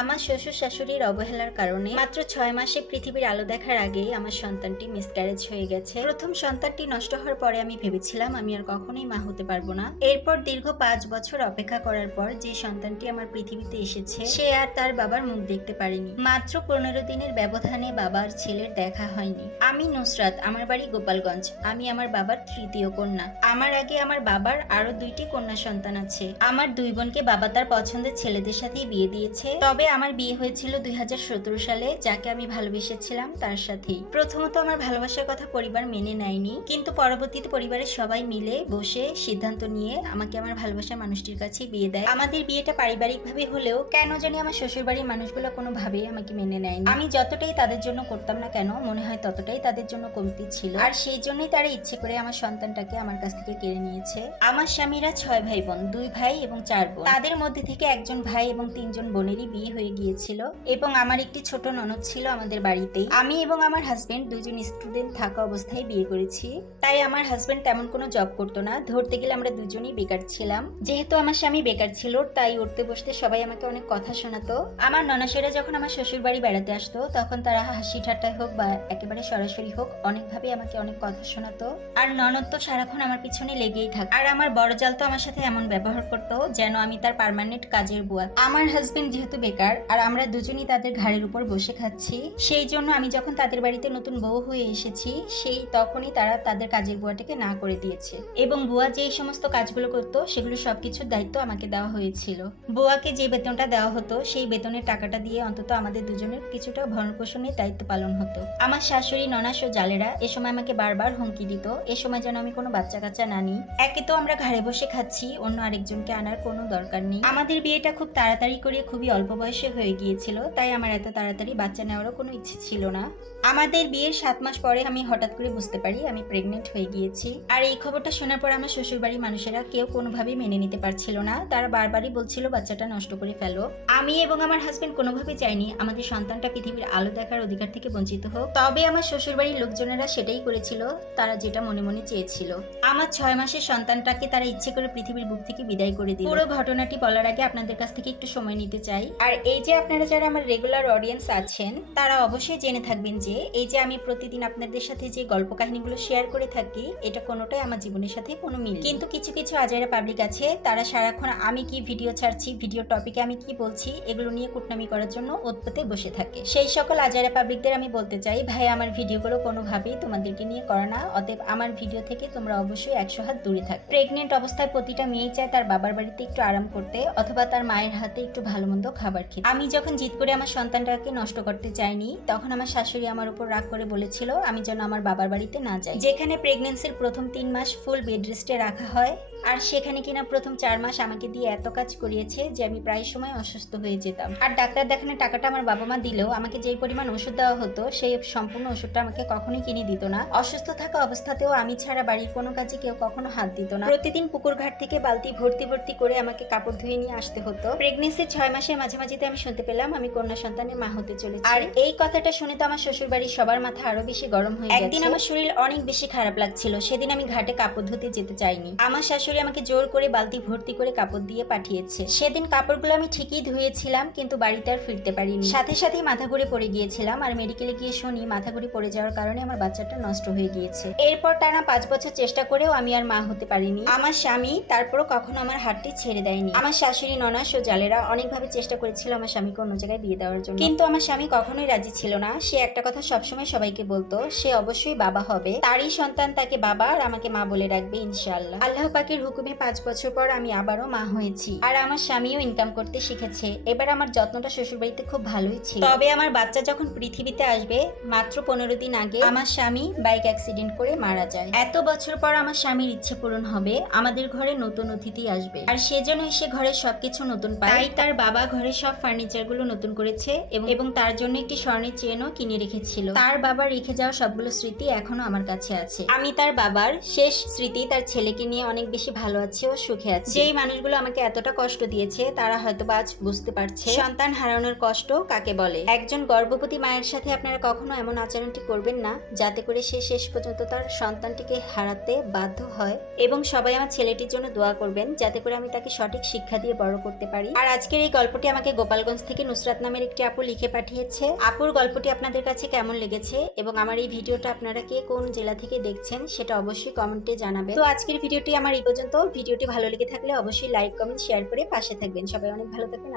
আমার শ্বশুর শাশুড়ির অবহেলার কারণে মাত্র 6 মাসে পৃথিবীর আলো দেখার আগেই আমার সন্তানটি মিসক্যারেজ হয়ে গেছে। প্রথম সন্তানটি নষ্ট হওয়ার পরে আমি ভেবেছিলাম আমি আর কখনোই মা হতে পারবো না। এরপর দীর্ঘ 5 বছর অপেক্ষা করার পর যে সন্তানটি আমার পৃথিবীতে এসেছে সে আর তার বাবার মুখ দেখতে পারেনি। মাত্র 15 দিনের ব্যবধানে বাবার ছেলের দেখা হয়নি। আমি নুসরাত, আমার বাড়ি গোপালগঞ্জ। আমি আমার বাবার তৃতীয় কন্যা। আমার আগে আমার বাবার আরো 2টি কন্যা সন্তান আছে। আমার 2 বোনকে বাবা তার পছন্দের ছেলেদের সাথেই বিয়ে দিয়েছে। তবে আমার বিয়ে হয়েছিল 2017 সালে, যাকে আমি ভালোবেসেছিলাম তার সাথেই। প্রথমত আমার ভালোবাসার কথা পরিবার মেনে নেয়নি, কিন্তু পরবর্তীতে পরিবারের সবাই মিলে বসে সিদ্ধান্ত নিয়ে আমাকে আমার ভালোবাসার মানুষটির কাছে বিয়ে দেয়। আমাদের বিয়েটা পারিবারিকভাবে হলেও কেন জানি আমার শ্বশুরবাড়ির মানুষগুলো কোনোভাবেই আমাকে মেনে নেয়নি। আমি যতটাই তাদের জন্য করতাম না কেন, মনে হয় ততটাই তাদের জন্য কমতি ছিল, আর সেই জন্যই তারা ইচ্ছে করে আমার সন্তানটাকে আমার কাছ থেকে কেড়ে নিয়েছে। আমার স্বামীরা 6 ভাই বোন, 2 ভাই এবং 4 বোন। তাদের মধ্যে থেকে একজন ভাই এবং 3 জন বোনেরই বিয়ে হয়ে গিয়েছিল, এবং আমার একটি ছোট ননদ ছিল আমাদের বাড়িতেই। আমি এবং আমার হাজবেন্ড 2 জন স্টুডেন্ট থাকা অবস্থায় বিয়ে করেছি। তাই আমার হাজবেন্ড তেমন কোনো জব করতো না, ধরতে গেলে আমরা দুজনেই বেকার ছিলাম। যেহেতু আমার স্বামী বেকার ছিল, তাই উঠতে বসতে সবাই আমাকে অনেক কথা শোনাতো। আমার ননাসেরা যখন আমার শ্বশুর বাড়ি বেড়াতে আসতো, তখন তারা হাসি ঠাট্টায় হোক বা একেবারে সরাসরি হোক অনেকভাবে আমাকে অনেক কথা শোনাতো। আর ননদ তো সারাক্ষণ আমার পিছনে লেগেই থাকতো। আর আমার বড় জাল তো আমার সাথে এমন ব্যবহার করতো যেন আমি তার পার্মানেন্ট কাজের বুয়া। আমার হাজবেন্ড যেহেতু বেকার আর আমরা দুজনই তাদের ঘাড়ের উপর বসে খাচ্ছি, সেই জন্য আমি যখন তাদের বাড়িতে নতুন বউ হয়ে এসেছি সেই তখনই তারা তাদের কাজের বুয়াটাকে না করে দিয়েছে, এবং বুয়া যেই সমস্ত কাজগুলো করতো সেগুলো সবকিছুর দায়িত্ব আমাকে দেওয়া হয়েছিল। বুয়াকে যে বেতনটা দেওয়া হতো সেই বেতনের টাকাটা দিয়ে অন্তত আমাদের দুজনের কিছুটা ভরণপোষণের দায়িত্ব পালন হতো। আমার শাশুড়ি, ননাস ও জালেরা এ সময় আমাকে বারবার হুমকি দিত এ সময় যেন আমি কোনো বাচ্চা কাচ্চা না নিই। একে তো আমরা ঘাড়ে বসে খাচ্ছি, অন্য আরেকজনকে আনার কোনো দরকার নেই। আমাদের বিয়েটা খুব তাড়াতাড়ি করে খুবই অল্প বয়সে হয়ে গিয়েছিল, তাই আমার এত তাড়াতাড়ি বাচ্চা নেওয়ারও কোনো ইচ্ছে ছিল না। আমাদের বিয়ের 7 মাস পরে আমি হঠাৎ করে বুঝতে পারি আমি প্রেগনেন্ট হয়ে গিয়েছি। আর এই খবরটা শোনার পর আমার শ্বশুরবাড়ির মানুষেরা কেউ কোনোভাবেই মেনে নিতে পারছিল না। তারা বারবারই বলছিল বাচ্চাটা নষ্ট করে ফেলো। আমি এবং আমার হাজবেন্ড কোনোভাবেই চাইনি আমাদের সন্তানটা পৃথিবীর আলো দেখার অধিকার থেকে বঞ্চিত হোক। তবে আমার শ্বশুরবাড়ির লোকজনেরা সেটাই করেছিল, তারা যেটা মনে মনে চেয়েছিল। আমার 6 মাসের সন্তানটাকে তারা ইচ্ছে করে পৃথিবীর বুক থেকে বিদায় করে দিল। পুরো ঘটনাটি বলার আগে আপনাদের কাছ থেকে একটু সময় নিতে চাই। আর এই যে আপনারা যারা আমার রেগুলার অডিয়েন্স আছেন, তারা অবশ্যই জেনে থাকবেন যে এই যে আমি প্রতিদিন আপনাদের সাথে যে গল্প কাহিনীগুলো শেয়ার করে থাকি, এটা কোনোটাই আমার জীবনের সাথে কোনো মিল। কিন্তু কিছু কিছু আজাইরা পাবলিক আছে, তারা সারাক্ষণ আমি কি ভিডিও ছাড়ছি, ভিডিও টপিকে আমি কি বলছি, এগুলো নিয়ে কুটনামি করার জন্য ওতপেতে বসে থাকে। সেই সকল আজাইরা পাবলিকদের আমি বলতে চাই, ভাই আমার ভিডিওগুলো কোনোভাবেই তোমাদেরকে নিয়ে করা না, অতএব আমার ভিডিও থেকে তোমরা অবশ্যই 100 হাত দূরে থাক। প্রেগনেন্ট অবস্থায় প্রতিটা মেয়েই চায় তার বাবার বাড়িতে একটু আরাম করতে, অথবা তার মায়ের হাতে একটু ভালো মন্দ খাবার খেতে। আমি যখন জিদ করে আমার সন্তানটাকে নষ্ট করতে চাইনি, তখন আমার শাশুড়ি আমার উপর রাগ করে বলেছিল আমি যেন আমার বাবার বাড়িতে না যাই, যেখানে প্রেগনেন্সির প্রথম 3 মাস ফুল বেড রেস্টে রাখা হয়। আর সেখানে কিনা প্রথম 4 মাস আমাকে দিয়ে এত কাজ করিয়েছে যে আমি প্রায় সময় অসুস্থ হয়ে যেতাম। আর ডাক্তার দেখানোর টাকাটা আমার বাবা মা দিলেও আমাকে যেই পরিমাণ ওষুধ দেওয়া হতো সেই সম্পূর্ণ ওষুধটা আমাকে কখনোই কিনে দিত না। অসুস্থ থাকা অবস্থাতেও আমি ছাড়া বাড়ির কোনো কাজে কেউ কখনো হাত দিত না। প্রতিদিন পুকুর ঘাট থেকে বালতি ভর্তি ভর্তি করে আমাকে কাপড় ধুয়ে নিয়ে আসতে হতো। প্রেগনেন্সির 6 মাসের মাঝামাঝিতে আমি শুনতে পেলাম আমি কন্যা সন্তানের মা হতে চলেছি। আর এই কথাটা শুনে তো আমার শ্বশুর বাড়ির সবার মাথা আরো বেশি গরম হয়ে গেছে। একদিন আমার শরীর অনেক বেশি খারাপ লাগছিল, সেদিন আমি ঘাটে কাপড় ধুতে যেতে চাইনি। আমার শাশুড়ি আমাকে জোর করে বালতি ভর্তি করে কাপড় দিয়ে পাঠিয়েছে। সেদিন কাপড়গুলো আমি ঠিকই ধুয়েছিলাম, কিন্তু বাড়িতে আর ফিরতে পারিনি। সাথে সাথে মাথা ঘুরে পড়ে গিয়েছিলাম, আর মেডিকেলে গিয়ে শুনি মাথা ঘুরে পড়ে যাওয়ার কারণে আমার বাচ্চাটা নষ্ট হয়ে গিয়েছে। এরপর টানা 5 বছর চেষ্টা করেও আমি আর মা হতে পারিনি। আমার স্বামী তারপরও কখনো আমার হাতটি ছেড়ে দেয়নি। আমার শাশুড়ি, ননাস ও জালেরা অনেকভাবে চেষ্টা করেছিল আমার স্বামীকে অন্য জায়গায় বিয়ে দেওয়ার জন্য, কিন্তু আমার স্বামী কখনোই রাজি ছিল না। সে একটা কথা সবসময় সবাইকে বলতো, সে অবশ্যই বাবা হবে, তারই সন্তান তাকে বাবা আর আমাকে মা বলে রাখবে ইনশাআল্লাহ। আল্লাহ পাকের হুকুমে 5 বছর পর আমি আবারও মা হয়েছি, আর আমার স্বামীও ইনকাম করতে শিখেছে। এবার আমার যত্নটা শ্বশুরবাড়িতে খুব ভালোই ছিল। তবে আমার বাচ্চা যখন পৃথিবীতে আসবে, মাত্র 15 দিন আগে আমার স্বামী বাইক অ্যাক্সিডেন্ট করে মারা যায়। এত বছর পর আমার স্বামীর ইচ্ছে পূরণ হবে, আমাদের ঘরে নতুন অতিথি আসবে, আর সেজন্য সে ঘরের সবকিছু নতুন পায়। তাই তার বাবা ঘরের সব ফার্নিচার গুলো নতুন করেছে, এবং তার জন্য একটি স্বর্ণের চেনও কিনে রেখেছিল। তার বাবার রেখে যাওয়া সবগুলো স্মৃতি এখনো আমার কাছে আছে। আমি তার বাবার শেষ স্মৃতি তার ছেলেকে নিয়ে অনেক বেশি ভালো আছে ও সুখে আছে। যেই মানুষগুলো আমাকে এতটা কষ্ট দিয়েছে তারা হয়তো আজ বুঝতে পারছে সন্তান হারানোর কষ্ট কাকে বলে। একজন গর্ভবতী মায়ের সাথে আপনারা কখনো এমন আচরণটি করবেন না যাতে করে সে শেষ পর্যন্ত তার সন্তানটিকে হারাতে বাধ্য হয়। এবং সবাই আমার ছেলেটির জন্য দোয়া করবেন যাতে করে আমি তাকে সঠিক শিক্ষা দিয়ে বড় করতে পারি। আর আজকের এই গল্পটি আমাকে গোপালগঞ্জ থেকে নুসরাত নামের একটি আপু লিখে পাঠিয়েছে। আপুর গল্পটি আপনাদের কাছে কেমন লেগেছে এবং আমার এই ভিডিওটা আপনারা কে কোন জেলা থেকে দেখছেন সেটা অবশ্যই কমেন্টে জানাবেন। তো আজকের ভিডিওটি আমার এই পর্যন্ত। ভিডিওটি ভালো লেগে থাকলে অবশ্যই লাইক, কমেন্ট, শেয়ার করে পাশে থাকবেন। সবাই অনেক ভালো থাকবেন।